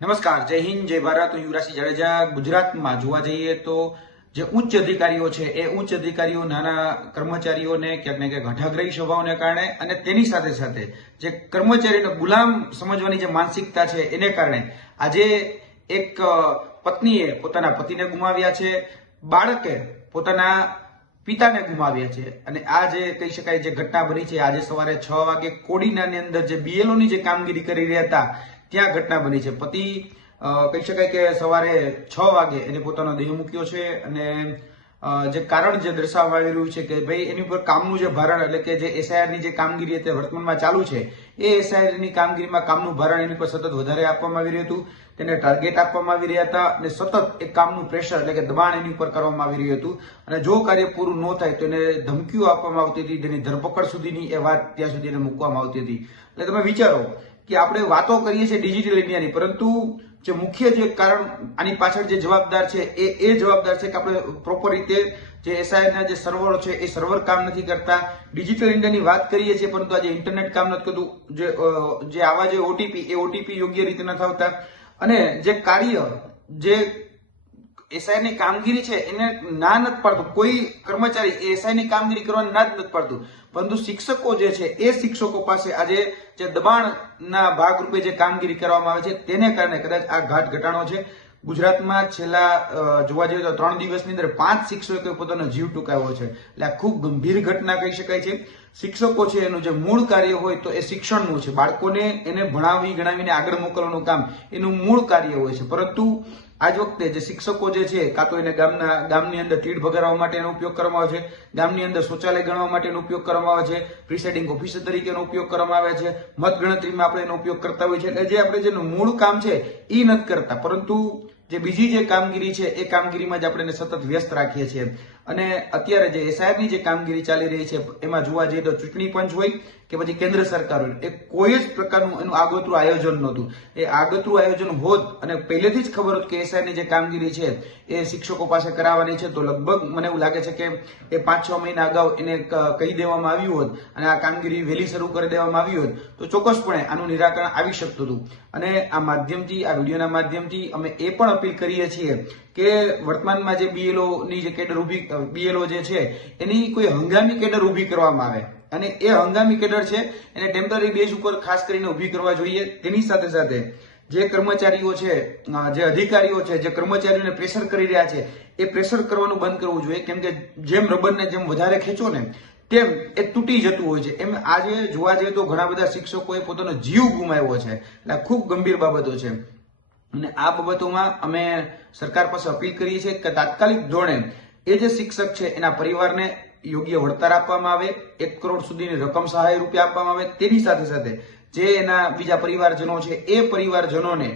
નમસ્કાર, જય હિન્દ, જય ભારત. હું યુવરાજસિંહ જાડેજા. ગુજરાતમાં જોવા જઈએ તો જે ઉચ્ચ અધિકારીઓ છે એ ઉચ્ચ અધિકારીઓ નાના કર્મચારીઓને ક્યાંક ને ક્યાંક હઠાગ્રહી સ્વભાવને કારણે અને તેની સાથે સાથે જે કર્મચારીને ગુલામ સમજવાની જે માનસિકતા છે એને કારણે આજે એક પત્નીએ પોતાના પતિને ગુમાવ્યા છે, બાળકે પોતાના પિતાને ગુમાવ્યા છે. અને આ જે કહી શકાય જે ઘટના બની છે આજે સવારે 6 વાગે કોડીનાની અંદર જે BLO ની જે કામગીરી કરી રહ્યા હતા ત્યાં ઘટના બની છે. પતિ કહી શકાય કે સવારે 6 વાગે એને પોતાનો દેહ મૂક્યો છે અને જે કારણ જે દર્શાવવામાં આવી રહ્યું છે કે ભાઈ એની ઉપર કામનું જે ભારણ એટલે કે જે SIR ની જે કામગીરી અત્યારે વર્તમાનમાં ચાલુ છે એ SIR ની કામગીરીમાં કામનું ભારણ એની પર સતત વધારે આપવામાં આવી રહ્યું હતું, તેને ટાર્ગેટ આપવામાં આવી રહ્યા હતા અને સતત એક કામનું પ્રેશર એટલે કે દબાણ એની ઉપર કરવામાં આવી રહ્યું હતું અને જો કાર્ય પૂરું ન થાય તો એને ધમકીઓ આપવામાં આવતી હતી, તેની ધરપકડ સુધીની એ વાત ત્યાં સુધી એને મૂકવામાં આવતી હતી. એટલે તમે વિચારો કે આપણે વાતો કરીએ છીએ ડિજિટલ ઇન્ડિયાની, પરંતુ જે મુખ્ય જે કારણ આની પાછળ જે જવાબદાર છે એ જવાબદાર છે કે આપણે પ્રોપર રીતે જે SIR ના જે સર્વરો છે એ સર્વર કામ નથી કરતા. ડિજિટલ ઇન્ડિયાની વાત કરીએ છીએ પરંતુ આજે ઇન્ટરનેટ કામ નથી કરતું. જે આવા જે OTP યોગ્ય રીતે નથી આવતા અને જે કાર્ય જે SIR ની કામગીરી છે એને ના નથી પાડતું. કોઈ કર્મચારી એ SIR ની કામગીરી કરવાની ના જ નથી પાડતું, પરંતુ શિક્ષકો જે છે એ શિક્ષકો પાસે આજે જે દબાણના ભાગરૂપે જે કામગીરી કરવામાં આવે છે તેને કારણે કદાચ આ ઘાટ ઘટાડો છે. ગુજરાતમાં છેલ્લા જોવા જઈએ તો 3 દિવસની અંદર 5 શિક્ષકોએ પોતાનો જીવ ટૂંકાવ્યો છે. એટલે આ ખૂબ ગંભીર ઘટના કહી શકાય છે. શિક્ષકો છે એનું જે મૂળ કાર્ય હોય તો એ શિક્ષણનું છે, બાળકોને એને ભણાવી ગણાવીને આગળ મોકલવાનું કામ એનું મૂળ કાર્ય હોય છે. પરંતુ આજ વખતે જે શિક્ષકો જે છે કાં તો એને ગામની અંદર તીડ ભગાડવા માટે એનો ઉપયોગ કરવામાં આવે છે, ગામની અંદર શૌચાલય ગણવા માટેનો ઉપયોગ કરવામાં આવે છે, પ્રિસાઇડિંગ ઓફિસર તરીકેનો ઉપયોગ કરવામાં આવે છે, મતગણતરીમાં આપણે એનો ઉપયોગ કરતા હોઈએ છીએ. એટલે જે આપણે જેનું મૂળ કામ છે એ નથી કરતા, પરંતુ જે બીજી જે કામગીરી છે એ કામગીરીમાં જ આપણે એને સતત વ્યસ્ત રાખીએ છીએ. અને અત્યારે જે SIR ની જે કામગીરી ચાલી રહી છે એમાં જોવા જઈએ તો ચૂંટણી પંચ હોય કે પછી કેન્દ્ર સરકાર હોય, એ કોઈ જ પ્રકારનું એનું આગોતરું આયોજન નહોતું. એ આગોતરું આયોજન હોત અને પહેલેથી જ ખબર હોત કે SIR ની જે કામગીરી છે એ શિક્ષકો પાસે કરાવવાની છે તો લગભગ મને એવું લાગે છે કે એ 5-6 મહિના અગાઉ એને કહી દેવામાં આવ્યું હોત અને આ કામગીરી વહેલી શરૂ કરી દેવામાં આવી હોત તો ચોક્કસપણે આનું નિરાકરણ આવી શકતું હતું. અને આ માધ્યમથી, આ વિડીયોના માધ્યમથી અમે એ પણ અપીલ કરીએ છીએ કે વર્તમાનમાં જે BLO ની જે કેડર BLO જે છે એની કોઈ હંગામી કેડર ઊભી કરવામાં આવે અને એ હંગામી કેડર છે એને ટેમ્પરરી બેઝ ઉપર ખાસ કરીને ઊભી કરવા જોઈએ. તેની સાથે સાથે જે કર્મચારીઓ છે, જે અધિકારીઓ છે, જે કર્મચારીઓને પ્રેશર કરી રહ્યા છે એ પ્રેશર કરવાનું બંધ કરવું જોઈએ. કેમ કે જેમ રબરને જેમ વધારે ખેંચો ને તેમ એ તૂટી જતું હોય છે. એમ આજે જોવા જઈએ તો ઘણા બધા શિક્ષકોએ પોતાનો જીવ ગુમાવ્યો છે. એટલે આ ખૂબ ગંભીર બાબતો છે અને આ બાબતોમાં અમે સરકાર પાસે અપીલ કરીએ છીએ કે તાત્કાલિક ધોરણે એ જે શિક્ષક છે એના પરિવારને યોગ્ય વળતર આપવામાં આવે, 1 કરોડ સુધીની રકમ સહાય રૂપે આપવામાં આવે. તેની સાથે સાથે જે એના બીજા પરિવારજનો છે એ પરિવારજનોને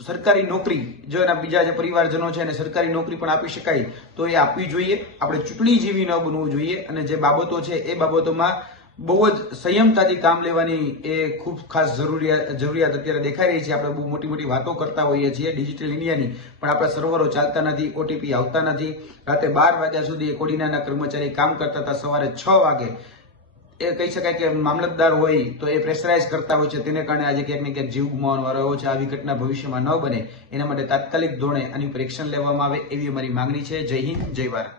સરકારી નોકરી, જો એના બીજા જે પરિવારજનો છે એને સરકારી નોકરી પણ આપી શકાય તો એ આપવી જોઈએ. આપણે ચૂંટણી જેવી ન બનવું જોઈએ અને જે બાબતો છે એ બાબતોમાં બહુ જ સંયમતાથી કામ લેવાની એ ખૂબ ખાસ જરૂરિયાત અત્યારે દેખાઈ રહી છે. આપણે બહુ મોટી મોટી વાતો કરતા હોઈએ છીએ ડિજિટલ ઇન્ડિયાની, પણ આપણા સર્વરો ચાલતા નથી, OTP આવતા નથી. રાતે 12 વાગ્યા સુધી કોડીનાના કર્મચારી કામ કરતા હતા, સવારે 6 વાગે એ કહી શકાય કે મામલતદાર હોય તો એ પ્રેશરાઇઝ કરતા હોય છે, તેને કારણે આજે ક્યાંક ને ક્યાંક જીવ ગુમાવવાનો વારો આવ્યો છે. આવી ઘટના ભવિષ્યમાં ન બને એના માટે તાત્કાલિક ધોરણે આની પર એક્શન લેવામાં આવે એવી અમારી માંગણી છે. જય હિન્દ, જય ભારત.